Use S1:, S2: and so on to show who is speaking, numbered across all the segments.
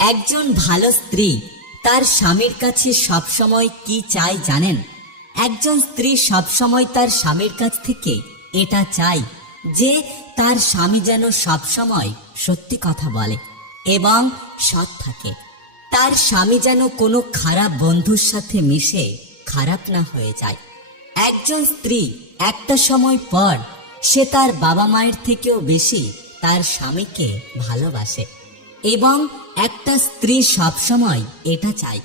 S1: একজন ভালো স্ত্রী তার স্বামীর কাছে সবসময় কি চায় জানেন? একজন স্ত্রী সবসময় তার স্বামীর কাছ থেকে এটা চায় যে তার স্বামী যেন সবসময় সত্যি কথা বলে এবং সৎ থাকে। তার স্বামী যেন কোনো খারাপ বন্ধুর সাথে মিশে খারাপ না হয়ে যায়। একজন স্ত্রী একটা সময় পর সে তার বাবা মায়ের থেকেও বেশি তার স্বামীকে ভালোবাসে। এবং একটা স্ত্রী সবসময় এটা চায়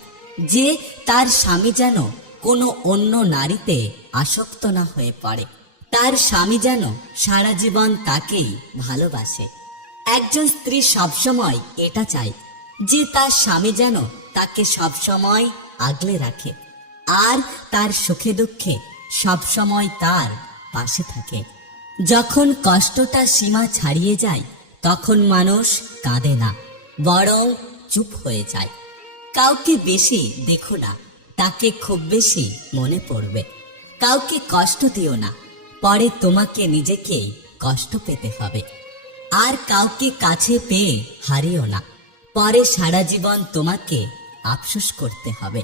S1: যে তার স্বামী যেন কোনো অন্য নারীতে আসক্ত না হয়ে পড়ে। তার স্বামী যেন সারা জীবন তাকেই ভালোবাসে। একজন স্ত্রী সবসময় এটা চায় যে তার স্বামী যেন তাকে সবসময় আগলে রাখে আর তার সুখে দুঃখে সবসময় তার পাশে থাকে। যখন কষ্টটা সীমা ছাড়িয়ে যায়, তখন মানুষ কাঁদে না। বরং চুপ হয়ে যায়। কাউকে বেশি দেখো না, তাকে খুব বেশি মনে পড়বে। কাউকে কষ্ট দিও না, পরে তোমাকে নিজেকেই কষ্ট পেতে হবে। আর কাউকে কাছে পেয়ে হারিও না, পরে সারা জীবন তোমাকে আফসোস করতে হবে।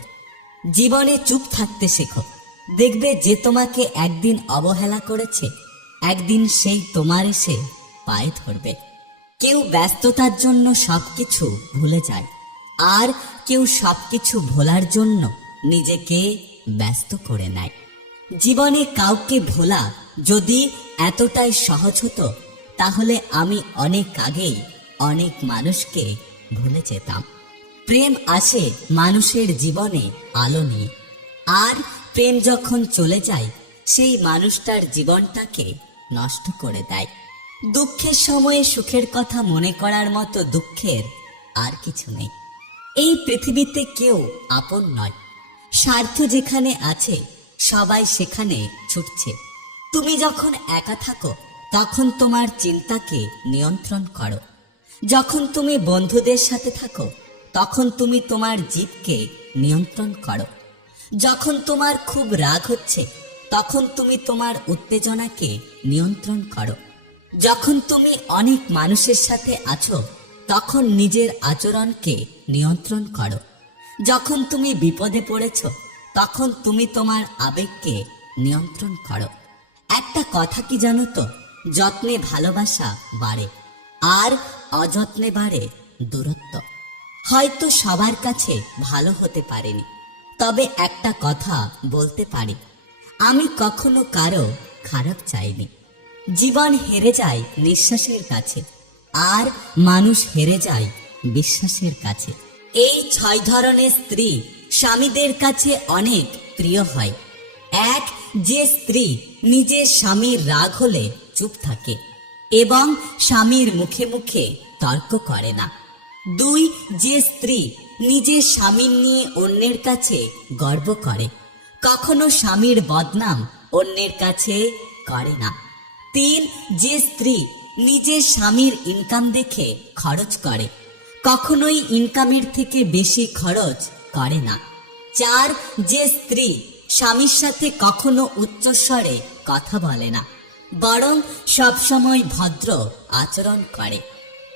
S1: জীবনে চুপ থাকতে শেখো, দেখবে যে তোমাকে একদিন অবহেলা করেছে, একদিন সেই তোমার এসে পায়ে ধরবে। কেউ ব্যস্ততার জন্য সবকিছু ভুলে যায়। আর কেউ সবকিছু ভোলার জন্য নিজেকে ব্যস্ত করে নেয়। জীবনে কাউকে ভোলা যদি এতটাই সহজ হতো, তাহলে আমি অনেক আগেই অনেক মানুষকে ভুলে যেতাম। প্রেম আসে মানুষের জীবনে আলো নিয়ে। আর প্রেম যখন চলে যায়, সেই মানুষটার জীবনটাকে নষ্ট করে দেয়। দুঃখের সময়ে সুখের কথা মনে করার মতো দুঃখের আর কিছু নেই। এই পৃথিবীতে কেউ আপন নয়। স্বার্থ যেখানে আছে, সবাই সেখানে ছুটছে। তুমি যখন একা থাকো, তখন তোমার চিন্তাকে নিয়ন্ত্রণ করো। যখন তুমি বন্ধুদের সাথে থাকো, তখন তুমি তোমার জীবকে নিয়ন্ত্রণ করো। যখন তোমার খুব রাগ হচ্ছে, তখন তুমি তোমার উত্তেজনাকে নিয়ন্ত্রণ করো। যখন তুমি অনেক মানুষের সাথে আছো, তখন নিজের আচরণকে নিয়ন্ত্রণ করো। যখন তুমি বিপদে পড়েছ, তখন তুমি তোমার আবেগকে নিয়ন্ত্রণ করো। একটা কথা কি জানো তো? যত্নে ভালোবাসা বাড়ে, আর অযত্নে বাড়ে দূরত্ব। হয়তো সবার কাছে ভালো হতে পারেনি, তবে একটা কথা বলতে পারি। আমি কখনো কারও খারাপ চাইনি। জীবন হেরে যায় নিঃশ্বাসের কাছে, আর মানুষ হেরে যায় বিশ্বাসের কাছে। এই ছয় ধরনের স্ত্রী স্বামীদের কাছে অনেক প্রিয় হয়। এক, যে স্ত্রী নিজের স্বামীর রাগ হলে চুপ থাকে এবং স্বামীর মুখে মুখে তর্ক করে না। দুই, যে স্ত্রী নিজের স্বামীর নিয়ে অন্যের কাছে গর্ব করে, কখনো স্বামীর বদনাম অন্যের কাছে করে না। তিন যে স্ত্রী নিজের স্বামীর ইনকাম দেখে খরচ করে, কখনোই ইনকামের থেকে বেশি খরচ করে না। চার, যে স্ত্রী স্বামীর সাথে কখনো উচ্চস্বরে কথা বলে না, বরং সবসময় ভদ্র আচরণ করে।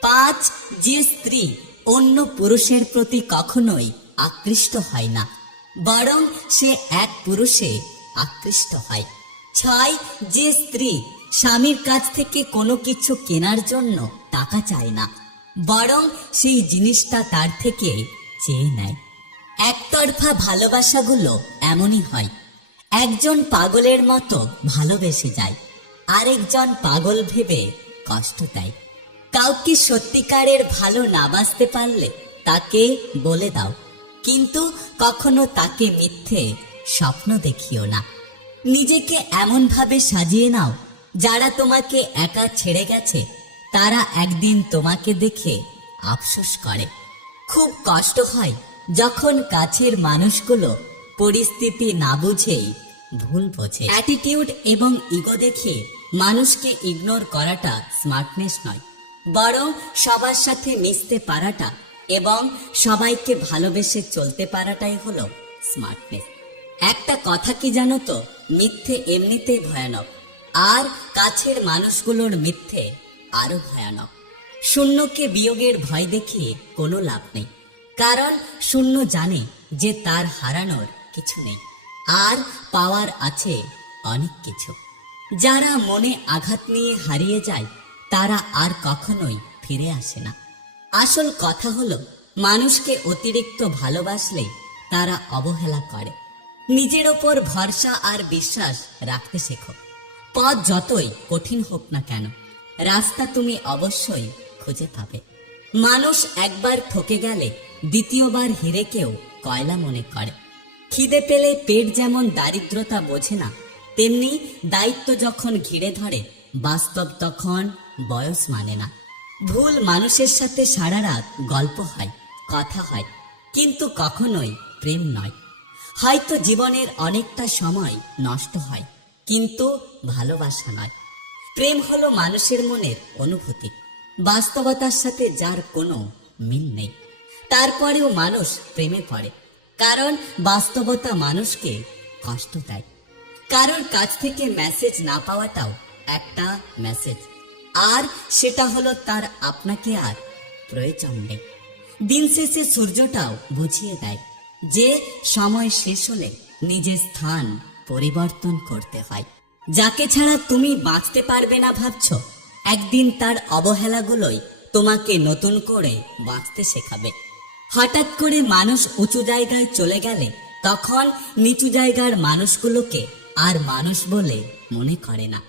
S1: পাঁচ, যে স্ত্রী অন্য পুরুষের প্রতি কখনোই আকৃষ্ট হয় না, বরং সে এক পুরুষে আকৃষ্ট হয়। ছয়, যে স্ত্রী স্বামীর কাছ থেকে কোনো কিছু কেনার জন্য টাকা চায় না। বরং সেই জিনিসটা তার থেকে চেয়ে নেয়। একতরফা ভালোবাসাগুলো এমনই হয়। একজন পাগলের মতো ভালোবেসে যায়, আরেকজন পাগল ভেবে কষ্ট দেয়। কাউকে সত্যিকারের ভালো না বাসতে পারলে তাকে বলে দাও, কিন্তু কখনো তাকে মিথ্যে স্বপ্ন দেখিও না। নিজেকে এমনভাবে সাজিয়ে নাও যারা তোমাকে একা ছেড়ে গেছে, তারা একদিন তোমাকে দেখে আফসোস করে। খুব কষ্ট হয় যখন কাছের মানুষগুলো পরিস্থিতি না বুঝেই ভুল বোঝে। অ্যাটিটিউড এবং ইগো দেখে মানুষকে ইগনোর করাটা স্মার্টনেস নয়, বরং সবার সাথে মিশতে পারাটা এবং সবাইকে ভালোবেসে চলতে পারাটাই হলো স্মার্টনেস একটা কথা কি জানো তো? মিথ্যে এমনিতেই ভয়ানক। আর কাছের মানুষগুলোর মিথ্যে আরও ভয়ানক। শূন্যকে বিয়োগের ভয় দেখিয়ে কোনো লাভ নেই। কারণ শূন্য জানে যে তার হারানোর কিছু নেই। আর পাওয়ার আছে অনেক কিছু। যারা মনে আঘাত নিয়ে হারিয়ে যায়, তারা আর কখনোই ফিরে আসে না। আসল কথা হলো, মানুষকে অতিরিক্ত ভালোবাসলে তারা অবহেলা করে। নিজের ওপর ভরসা আর বিশ্বাস রাখতে শেখো। পথ যতই কঠিন হোক না কেন, রাস্তা তুমি অবশ্যই খুঁজে পাবে। মানুষ একবার ঠকে গেলে দ্বিতীয়বার হেরেকেও কয়লা মনে করে। খিদে পেলে পেট যেমন দারিদ্রতা বোঝে না, তেমনি দায়িত্ব যখন ঘিরে ধরে, বাস্তব তখন বয়স মানে না। ভুল মানুষের সাথে সারা রাত গল্প হয়, কথা হয়, কিন্তু কখনোই প্রেম নয়। হয়তো জীবনের অনেকটা সময় নষ্ট হয় কিন্তু ভালোবাসা নয়। প্রেম হলো মানুষের মনের অনুভূতি। বাস্তবতার সাথে যার কোনো মিল নেই। তারপরেও মানুষ প্রেমে পড়ে। কারণ বাস্তবতা মানুষকে কষ্ট দেয়। কারোর কাছ থেকে মেসেজ না পাওয়াটাও একটা মেসেজ আর সেটা হলো তার আপনাকে আর প্রয়োজন নেই। দিন শেষে সূর্যটাও বুঝিয়ে দেয় যে সময় শেষ হলে নিজের স্থান পরিবর্তন করতে হয়। যাকে ছাড়া তুমি বাঁচতে পারবে না ভাবছ। একদিন তার অবহেলাগুলোই তোমাকে নতুন করে বাঁচতে শেখাবে। হঠাৎ করে মানুষ উঁচু জায়গায় চলে গেলে তখন নিচু জায়গার মানুষগুলোকে আর মানুষ বলে মনে করে না।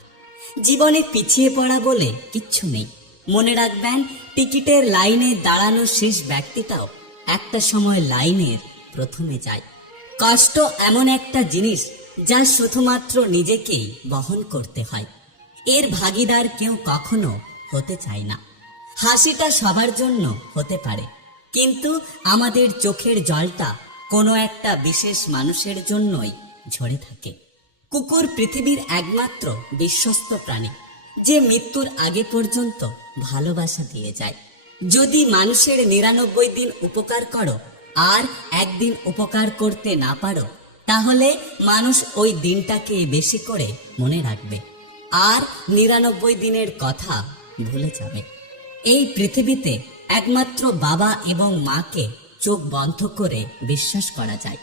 S1: জীবনে পিছিয়ে পড়া বলে কিচ্ছু নেই। মনে রাখবেন, টিকিটের লাইনে দাঁড়ানো শেষ ব্যক্তিটাও একটা সময় লাইনের প্রথমে যায়। কষ্ট এমন একটা জিনিস যা শুধুমাত্র নিজেকেই বহন করতে হয়। এর ভাগিদার কেউ কখনো হতে চায় না। হাসিটা সবার জন্য হতে পারে, কিন্তু আমাদের চোখের জলটা কোনো একটা বিশেষ মানুষের জন্যই ঝরে থাকে। কুকুর পৃথিবীর একমাত্র বিশ্বস্ত প্রাণী, যে মৃত্যুর আগে পর্যন্ত ভালোবাসা দিয়ে যায়। যদি মানুষের নিরানব্বই দিন উপকার করো, আর একদিন উপকার করতে না পারো তাহলে মানুষ ওই দিনটাকে বেশি করে মনে রাখবে। আর নিরানব্বই দিনের কথা ভুলে যাবে। এই পৃথিবীতে একমাত্র বাবা এবং মাকে চোখ বন্ধ করে বিশ্বাস করা যায়।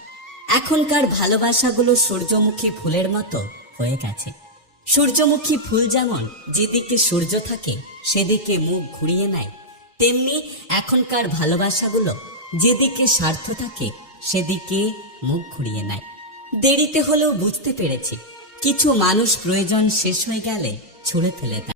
S1: এখনকার ভালোবাসাগুলো সূর্যমুখী ফুলের মতো হয়ে গেছে। সূর্যমুখী ফুল যেমন যেদিকে সূর্য থাকে, সেদিকে মুখ ঘুরিয়ে নেয়, তেমনি এখনকার ভালোবাসাগুলো যেদিকে স্বার্থ থাকে, সেদিকে মুখ ঘুরিয়ে নেয়। দেরিতে হলেও বুঝতে পেরেছি। কিছু মানুষ প্রয়োজন শেষ হয়ে গেলে ছুঁড়ে ফেলে